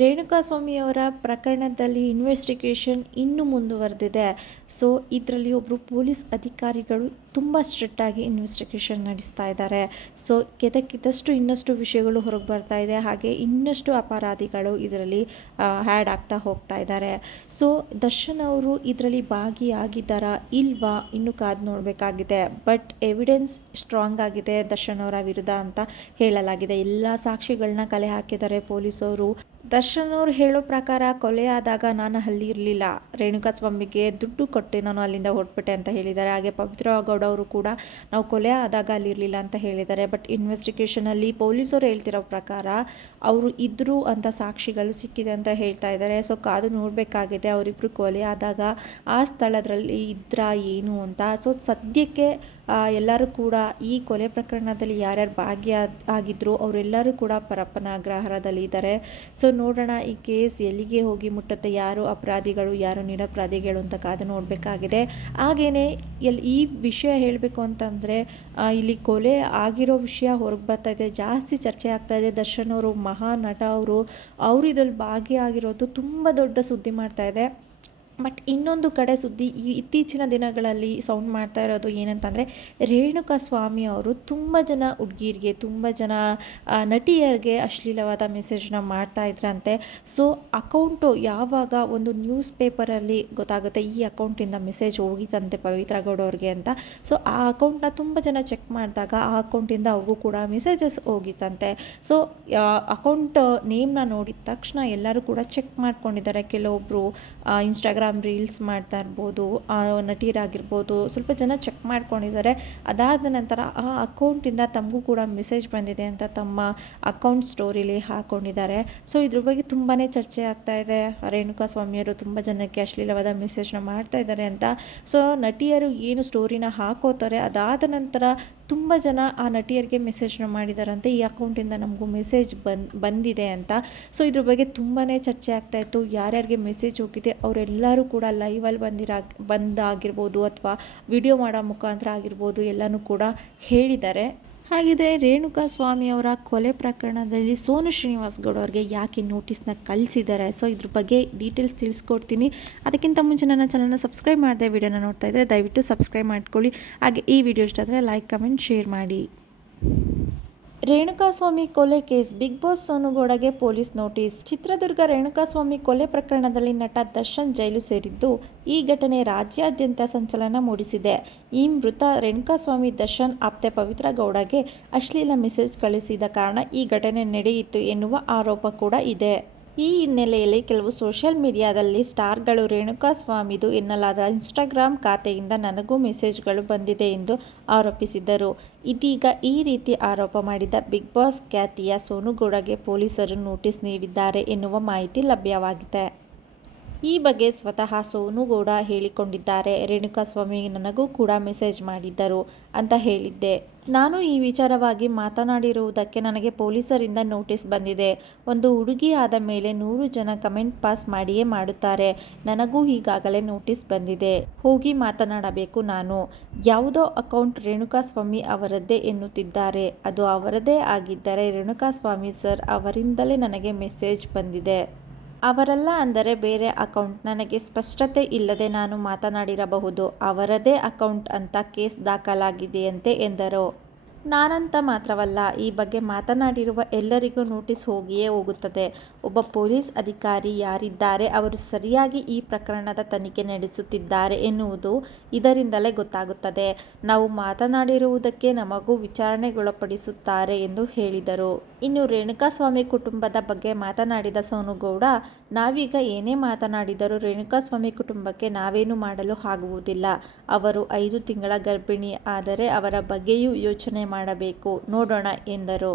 ರೇಣುಕಾಸ್ವಾಮಿಯವರ ಪ್ರಕರಣದಲ್ಲಿ ಇನ್ವೆಸ್ಟಿಗೇಷನ್ ಇನ್ನೂ ಮುಂದುವರೆದಿದೆ. ಸೊ ಇದರಲ್ಲಿ ಒಬ್ಬರು ಪೊಲೀಸ್ ಅಧಿಕಾರಿಗಳು ತುಂಬ ಸ್ಟ್ರಿಕ್ಟಾಗಿ ಇನ್ವೆಸ್ಟಿಗೇಷನ್ ನಡೆಸ್ತಾ ಇದ್ದಾರೆ. ಸೊ ಕೆದಕಿದಷ್ಟು ಇನ್ನಷ್ಟು ವಿಷಯಗಳು ಹೊರಗೆ ಬರ್ತಾ ಇದೆ. ಹಾಗೆ ಇನ್ನಷ್ಟು ಅಪರಾಧಿಗಳು ಇದರಲ್ಲಿ ಆ್ಯಡ್ ಆಗ್ತಾ ಹೋಗ್ತಾ ಇದ್ದಾರೆ. ಸೊ ದರ್ಶನ್ ಅವರು ಇದರಲ್ಲಿ ಭಾಗಿಯಾಗಿದ್ದಾರಾ ಇಲ್ವಾ ಇನ್ನೂ ಕಾದು ನೋಡಬೇಕಾಗಿದೆ. ಬಟ್ ಎವಿಡೆನ್ಸ್ ಸ್ಟ್ರಾಂಗ್ ಆಗಿದೆ ದರ್ಶನ್ ಅವರ ವಿರುದ್ಧ ಅಂತ ಹೇಳಲಾಗಿದೆ. ಎಲ್ಲ ಸಾಕ್ಷಿಗಳನ್ನ ಕಲೆ ಹಾಕಿದ್ದಾರೆ ಪೊಲೀಸವರು. ದರ್ಶನ್ ಅವರು ಹೇಳೋ ಪ್ರಕಾರ ಕೊಲೆ ಆದಾಗ ನಾನು ಅಲ್ಲಿ ಇರಲಿಲ್ಲ, ರೇಣುಕಾಸ್ವಾಮಿಗೆ ದುಡ್ಡು ಕೊಟ್ಟು ನಾನು ಅಲ್ಲಿಂದ ಹೊರಟ್ಬಿಟ್ಟೆ ಅಂತ ಹೇಳಿದ್ದಾರೆ. ಹಾಗೆ ಪವಿತ್ರ ಗೌಡ ಅವರು ಕೂಡ ನಾವು ಕೊಲೆ ಆದಾಗ ಅಲ್ಲಿರಲಿಲ್ಲ ಅಂತ ಹೇಳಿದ್ದಾರೆ. ಬಟ್ ಇನ್ವೆಸ್ಟಿಗೇಷನಲ್ಲಿ ಪೊಲೀಸರು ಹೇಳ್ತಿರೋ ಪ್ರಕಾರ ಅವರು ಇದ್ದರು ಅಂತ ಸಾಕ್ಷಿಗಳು ಸಿಕ್ಕಿದೆ ಅಂತ ಹೇಳ್ತಾ ಇದ್ದಾರೆ. ಸೊ ಕಾದು ನೋಡಬೇಕಾಗಿದೆ ಅವರಿಬ್ಬರು ಕೊಲೆ ಆದಾಗ ಆ ಸ್ಥಳದಲ್ಲಿ ಇದ್ರಾ ಏನು ಅಂತ. ಸೊ ಸದ್ಯಕ್ಕೆ ಎಲ್ಲರೂ ಕೂಡ ಈ ಕೊಲೆ ಪ್ರಕರಣದಲ್ಲಿ ಯಾರ್ಯಾರು ಭಾಗಿಯಾಗಿದ್ರು ಅವರೆಲ್ಲರೂ ಕೂಡ ಪರಪ್ಪನ ಅಗ್ರಹಾರದಲ್ಲಿ ಇದ್ದಾರೆ. ಸೊ ನೋಡೋಣ ಈ ಕೇಸ್ ಎಲ್ಲಿಗೆ ಹೋಗಿ ಮುಟ್ಟುತ್ತೆ, ಯಾರು ಅಪರಾಧಿಗಳು ಯಾರು ನಿರಪರಾಧಿಗಳು ಅಂತ ಕಾದು ನೋಡಬೇಕಾಗಿದೆ. ಹಾಗೆಯೇ ಈ ವಿಷಯ ಹೇಳಬೇಕು ಅಂತಂದರೆ ಇಲ್ಲಿ ಕೊಲೆ ಆಗಿರೋ ವಿಷಯ ಹೊರಗೆ ಬರ್ತಾ ಇದೆ, ಜಾಸ್ತಿ ಚರ್ಚೆ ಆಗ್ತಾ ಇದೆ. ದರ್ಶನ್ ಅವರು ಮಹಾನಟ ಅವರು ಇದರಲ್ಲಿ ಭಾಗಿಯಾಗಿರೋದು ತುಂಬ ದೊಡ್ಡ ಸುದ್ದಿ ಮಾಡ್ತಾ ಇದೆ. ಬಟ್ ಇನ್ನೊಂದು ಕಡೆ ಸುದ್ದಿ ಇತ್ತೀಚಿನ ದಿನಗಳಲ್ಲಿ ಸೌಂಡ್ ಮಾಡ್ತಾ ಇರೋದು ಏನಂತಂದರೆ ರೇಣುಕಾಸ್ವಾಮಿ ಅವರು ತುಂಬ ಜನ ಹುಡುಗಿರಿಗೆ ತುಂಬ ಜನ ನಟಿಯರಿಗೆ ಅಶ್ಲೀಲವಾದ ಮೆಸೇಜ್ನ ಮಾಡ್ತಾ ಇದ್ರಂತೆ. ಸೊ ಅಕೌಂಟು ಯಾವಾಗ ಒಂದು ನ್ಯೂಸ್ ಪೇಪರಲ್ಲಿ ಗೊತ್ತಾಗುತ್ತೆ ಈ ಅಕೌಂಟಿಂದ ಮೆಸೇಜ್ ಹೋಗಿತ್ತಂತೆ ಪವಿತ್ರ ಗೌಡ ಅವ್ರಿಗೆ ಅಂತ. ಸೊ ಆ ಅಕೌಂಟ್ನ ತುಂಬ ಜನ ಚೆಕ್ ಮಾಡಿದಾಗ ಆ ಅಕೌಂಟಿಂದ ಅವ್ರಿಗೂ ಕೂಡ ಮೆಸೇಜಸ್ ಹೋಗಿತ್ತಂತೆ. ಸೊ ಅಕೌಂಟ್ ನೇಮ್ನ ನೋಡಿದ ತಕ್ಷಣ ಎಲ್ಲರೂ ಕೂಡ ಚೆಕ್ ಮಾಡ್ಕೊಂಡಿದ್ದಾರೆ. ಕೆಲವೊಬ್ಬರು ಇನ್ಸ್ಟಾಗ್ರಾಮ್ ರೀಲ್ಸ್ ಮಾಡ್ತಾ ಇರ್ಬೋದು, ನಟಿಯರಾಗಿರ್ಬೋದು, ಸ್ವಲ್ಪ ಜನ ಚೆಕ್ ಮಾಡ್ಕೊಂಡಿದ್ದಾರೆ. ಅದಾದ ನಂತರ ಆ ಅಕೌಂಟಿಂದ ತಮಗೂ ಕೂಡ ಮೆಸೇಜ್ ಬಂದಿದೆ ಅಂತ ತಮ್ಮ ಅಕೌಂಟ್ ಸ್ಟೋರಿಲಿ ಹಾಕ್ಕೊಂಡಿದ್ದಾರೆ. ಸೊ ಇದ್ರ ಬಗ್ಗೆ ತುಂಬಾ ಚರ್ಚೆ ಆಗ್ತಾ ಇದೆ. ರೇಣುಕಾಸ್ವಾಮಿಯವರು ತುಂಬ ಜನಕ್ಕೆ ಅಶ್ಲೀಲವಾದ ಮೆಸೇಜ್ನ ಮಾಡ್ತಾ ಇದ್ದಾರೆ ಅಂತ. ಸೊ ನಟಿಯರು ಏನು ಸ್ಟೋರಿನ ಹಾಕೋತಾರೆ ಅದಾದ ನಂತರ ತುಂಬ ಜನ ಆ ನಟಿಯರಿಗೆ ಮೆಸೇಜ್ನ ಮಾಡಿದಾರಂತೆ, ಈ ಅಕೌಂಟಿಂದ ನಮಗೂ ಮೆಸೇಜ್ ಬಂದಿದೆ ಅಂತ. ಸೊ ಇದ್ರ ಬಗ್ಗೆ ತುಂಬಾ ಚರ್ಚೆ ಆಗ್ತಾ ಇತ್ತು. ಯಾರ್ಯಾರಿಗೆ ಮೆಸೇಜ್ ಹೋಗಿದೆ ಅವರೆಲ್ಲರೂ ಕೂಡ ಲೈವಲ್ಲಿ ಬಂದಾಗಿರ್ಬೋದು ಅಥವಾ ವಿಡಿಯೋ ಮಾಡೋ ಮುಖಾಂತರ ಆಗಿರ್ಬೋದು ಎಲ್ಲನೂ ಕೂಡ ಹೇಳಿದ್ದಾರೆ. ಹಾಗಿದ್ರೆ ರೇಣುಕಾಸ್ವಾಮಿ ಅವರ ಕೊಲೆ ಪ್ರಕರಣದಲ್ಲಿ ಸೋನು ಶ್ರೀನಿವಾಸ್ ಗೌಡ ಅವರಿಗೆ ಯಾಕೆ ನೋಟಿಸ್ನ ಕಳಿಸಿದ್ದಾರೆ, ಸೊ ಇದ್ರ ಬಗ್ಗೆ ಡೀಟೇಲ್ಸ್ ತಿಳಿಸ್ಕೊಡ್ತೀನಿ. ಅದಕ್ಕಿಂತ ಮುಂಚೆ ನನ್ನ ಚಾನಲ್ನ ಸಬ್ಸ್ಕ್ರೈಬ್ ಮಾಡದೆ ವಿಡಿಯೋನ ನೋಡ್ತಾ ಇದ್ದರೆ ದಯವಿಟ್ಟು ಸಬ್ಸ್ಕ್ರೈಬ್ ಮಾಡ್ಕೊಳ್ಳಿ. ಹಾಗೆ ಈ ವಿಡಿಯೋ ಇಷ್ಟ ಆದರೆ ಲೈಕ್ ಕಮೆಂಟ್ ಶೇರ್ ಮಾಡಿ. ರೇಣುಕಾಸ್ವಾಮಿ ಕೊಲೆ ಕೇಸ್, ಬಿಗ್ ಬಾಸ್ ಸೋನುಗೌಡಗೆ ಪೊಲೀಸ್ ನೋಟಿಸ್. ಚಿತ್ರದುರ್ಗ ರೇಣುಕಾಸ್ವಾಮಿ ಕೊಲೆ ಪ್ರಕರಣದಲ್ಲಿ ನಟ ದರ್ಶನ್ ಜೈಲು ಸೇರಿದ್ದು, ಈ ಘಟನೆ ರಾಜ್ಯಾದ್ಯಂತ ಸಂಚಲನ ಮೂಡಿಸಿದೆ. ಈ ಮೃತ ರೇಣುಕಾಸ್ವಾಮಿ ದರ್ಶನ್ ಆಪ್ತೆ ಪವಿತ್ರ ಗೌಡಗೆ ಅಶ್ಲೀಲ ಮೆಸೇಜ್ ಕಳಿಸಿದ ಕಾರಣ ಈ ಘಟನೆ ನಡೆಯಿತು ಎನ್ನುವ ಆರೋಪ ಕೂಡ ಇದೆ. ಈ ಹಿನ್ನೆಲೆಯಲ್ಲಿ ಕೆಲವು ಸೋಷಿಯಲ್ ಮೀಡಿಯಾದಲ್ಲಿ ಸ್ಟಾರ್ಗಳು ರೇಣುಕಾಸ್ವಾಮಿದು ಎನ್ನಲಾದ ಇನ್ಸ್ಟಾಗ್ರಾಮ್ ಖಾತೆಯಿಂದ ನನಗೂ ಮೆಸೇಜ್ಗಳು ಬಂದಿದೆ ಎಂದು ಆರೋಪಿಸಿದ್ದರು. ಇದೀಗ ಈ ರೀತಿ ಆರೋಪ ಮಾಡಿದ ಬಿಗ್ ಬಾಸ್ ಖ್ಯಾತಿಯ ಸೋನುಗೌಡಗೆ ಪೊಲೀಸರು ನೋಟಿಸ್ ನೀಡಿದ್ದಾರೆ ಎನ್ನುವ ಮಾಹಿತಿ ಲಭ್ಯವಾಗಿದೆ. ಈ ಬಗ್ಗೆ ಸ್ವತಃ ಸೋನುಗೌಡ ಹೇಳಿಕೊಂಡಿದ್ದಾರೆ. ರೇಣುಕಾಸ್ವಾಮಿ ನನಗೂ ಕೂಡ ಮೆಸೇಜ್ ಮಾಡಿದ್ದರು ಅಂತ ಹೇಳಿದ್ದೆ. ನಾನು ಈ ವಿಚಾರವಾಗಿ ಮಾತನಾಡಿರುವುದಕ್ಕೆ ನನಗೆ ಪೊಲೀಸರಿಂದ ನೋಟಿಸ್ ಬಂದಿದೆ. ಒಂದು ಹುಡುಗಿ ಆದ ಮೇಲೆ 100 ಜನ ಕಮೆಂಟ್ ಪಾಸ್ ಮಾಡಿಯೇ ಮಾಡುತ್ತಾರೆ. ನನಗೂ ಈಗಾಗಲೇ ನೋಟಿಸ್ ಬಂದಿದೆ. ಹೋಗಿ ಮಾತನಾಡಬೇಕು ನಾನು. ಯಾವುದೋ ಅಕೌಂಟ್ ರೇಣುಕಾಸ್ವಾಮಿ ಅವರದ್ದೇ ಎನ್ನುತ್ತಿದ್ದಾರೆ. ಅದು ಅವರದೇ ಆಗಿದ್ದರೆ ರೇಣುಕಾಸ್ವಾಮಿ ಸರ್ ಅವರಿಂದಲೇ ನನಗೆ ಮೆಸೇಜ್ ಬಂದಿದೆ. ಅವರಲ್ಲ ಅಂದರೆ ಬೇರೆ ಅಕೌಂಟ್. ನನಗೆ ಸ್ಪಷ್ಟತೆ ಇಲ್ಲದೆ ನಾನು ಮಾತನಾಡಿರಬಹುದು. ಅವರದೇ ಅಕೌಂಟ್ ಅಂತ ಕೇಸ್ ದಾಖಲಾಗಿದೆಯಂತೆ ಎಂದರು. ನಾನಂತ ಮಾತ್ರವಲ್ಲ, ಈ ಬಗ್ಗೆ ಮಾತನಾಡಿರುವ ಎಲ್ಲರಿಗೂ ನೋಟಿಸ್ ಹೋಗಿಯೇ ಹೋಗುತ್ತದೆ. ಒಬ್ಬ ಪೊಲೀಸ್ ಅಧಿಕಾರಿ ಯಾರಿದ್ದಾರೆ ಅವರು ಸರಿಯಾಗಿ ಈ ಪ್ರಕರಣದ ತನಿಖೆ ನಡೆಸುತ್ತಿದ್ದಾರೆ ಎನ್ನುವುದು ಇದರಿಂದಲೇ ಗೊತ್ತಾಗುತ್ತದೆ. ನಾವು ಮಾತನಾಡಿರುವುದಕ್ಕೆ ನಮಗೂ ವಿಚಾರಣೆಗೊಳಪಡಿಸುತ್ತಾರೆ ಎಂದು ಹೇಳಿದರು. ಇನ್ನು ರೇಣುಕಾಸ್ವಾಮಿ ಕುಟುಂಬದ ಬಗ್ಗೆ ಮಾತನಾಡಿದ ಸೋನುಗೌಡ, ನಾವೀಗ ಏನೇ ಮಾತನಾಡಿದರೂ ರೇಣುಕಾಸ್ವಾಮಿ ಕುಟುಂಬಕ್ಕೆ ನಾವೇನು ಮಾಡಲು ಆಗುವುದಿಲ್ಲ. ಅವರು 5 ತಿಂಗಳ ಗರ್ಭಿಣಿ, ಆದರೆ ಅವರ ಬಗ್ಗೆಯೂ ಯೋಚನೆ ಮಾಡಬೇಕು, ನೋಡೋಣ ಎಂದರು.